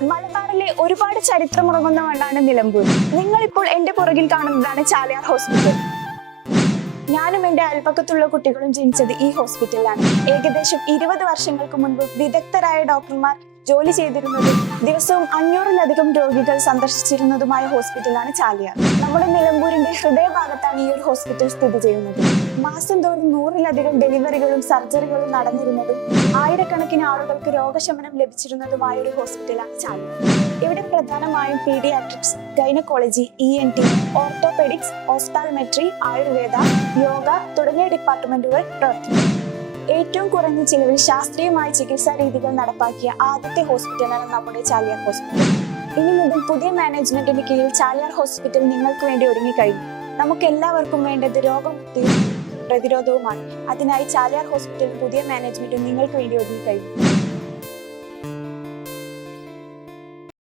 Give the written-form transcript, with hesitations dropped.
മലബാറിലെ ഒരുപാട് ചരിത്രമുറങ്ങുന്ന മണ്ണാണ് നിലമ്പൂർ. നിങ്ങളിപ്പോൾ എന്റെ പുറകിൽ കാണുന്നതാണ് ചാലിയാർ ഹോസ്പിറ്റൽ. ഞാനും എന്റെ അയൽപക്കത്തുള്ള കുട്ടികളും ജനിച്ചത് ഈ ഹോസ്പിറ്റലിലാണ്. ഏകദേശം 20 വർഷങ്ങൾക്ക് മുൻപ് വിദഗ്ധരായ ഡോക്ടർമാർ ജോലി ചെയ്തിരുന്നതും ദിവസവും 500-ലധികം രോഗികൾ സന്ദർശിച്ചിരുന്നതുമായ ഹോസ്പിറ്റലാണ് ചാലിയാർ. നമ്മുടെ നിലമ്പൂരിന്റെ ഹൃദയഭാഗത്താണ് ഈ ഒരു ഹോസ്പിറ്റൽ സ്ഥിതി ചെയ്യുന്നത്. മാസം തോറും 100-ലധികം ഡെലിവറികളും സർജറികളും നടന്നിരുന്നതും ആയിരക്കണക്കിന് ആളുകൾക്ക് രോഗശമനം ലഭിച്ചിരുന്നതുമായ ഒരു ഹോസ്പിറ്റലാണ് ചാലിയാർ. ഇവിടെ പ്രധാനമായും പീഡിയാട്രിക്സ്, ഗൈനക്കോളജി, ENT, ഓർത്തോപെഡിക്സ്, ഓഫ്താൽമെട്രി, ആയുർവേദ, യോഗ തുടങ്ങിയ ഡിപ്പാർട്ട്മെന്റുകൾ പ്രവർത്തിക്കുന്നു. ഏറ്റവും കുറഞ്ഞ ചിലവിൽ ശാസ്ത്രീയമായ ചികിത്സാ രീതികൾ നടപ്പാക്കിയ ആദ്യത്തെ ഹോസ്പിറ്റലാണ് നമ്മുടെ ചാലിയാർ ഹോസ്പിറ്റൽ. ഇനി മുതൽ പുതിയ മാനേജ്മെന്റിന് കീഴിൽ ചാലിയാർ ഹോസ്പിറ്റൽ നിങ്ങൾക്ക് വേണ്ടി ഒരുങ്ങിക്കഴിഞ്ഞു. നമുക്ക് എല്ലാവർക്കും വേണ്ടത് രോഗമുക്തിയും പ്രതിരോധവുമാണ്. അതിനായി ചാലിയാർ ഹോസ്പിറ്റൽ പുതിയ മാനേജ്മെന്റും നിങ്ങൾക്ക് വേണ്ടി ഒരുങ്ങിക്കഴിഞ്ഞു.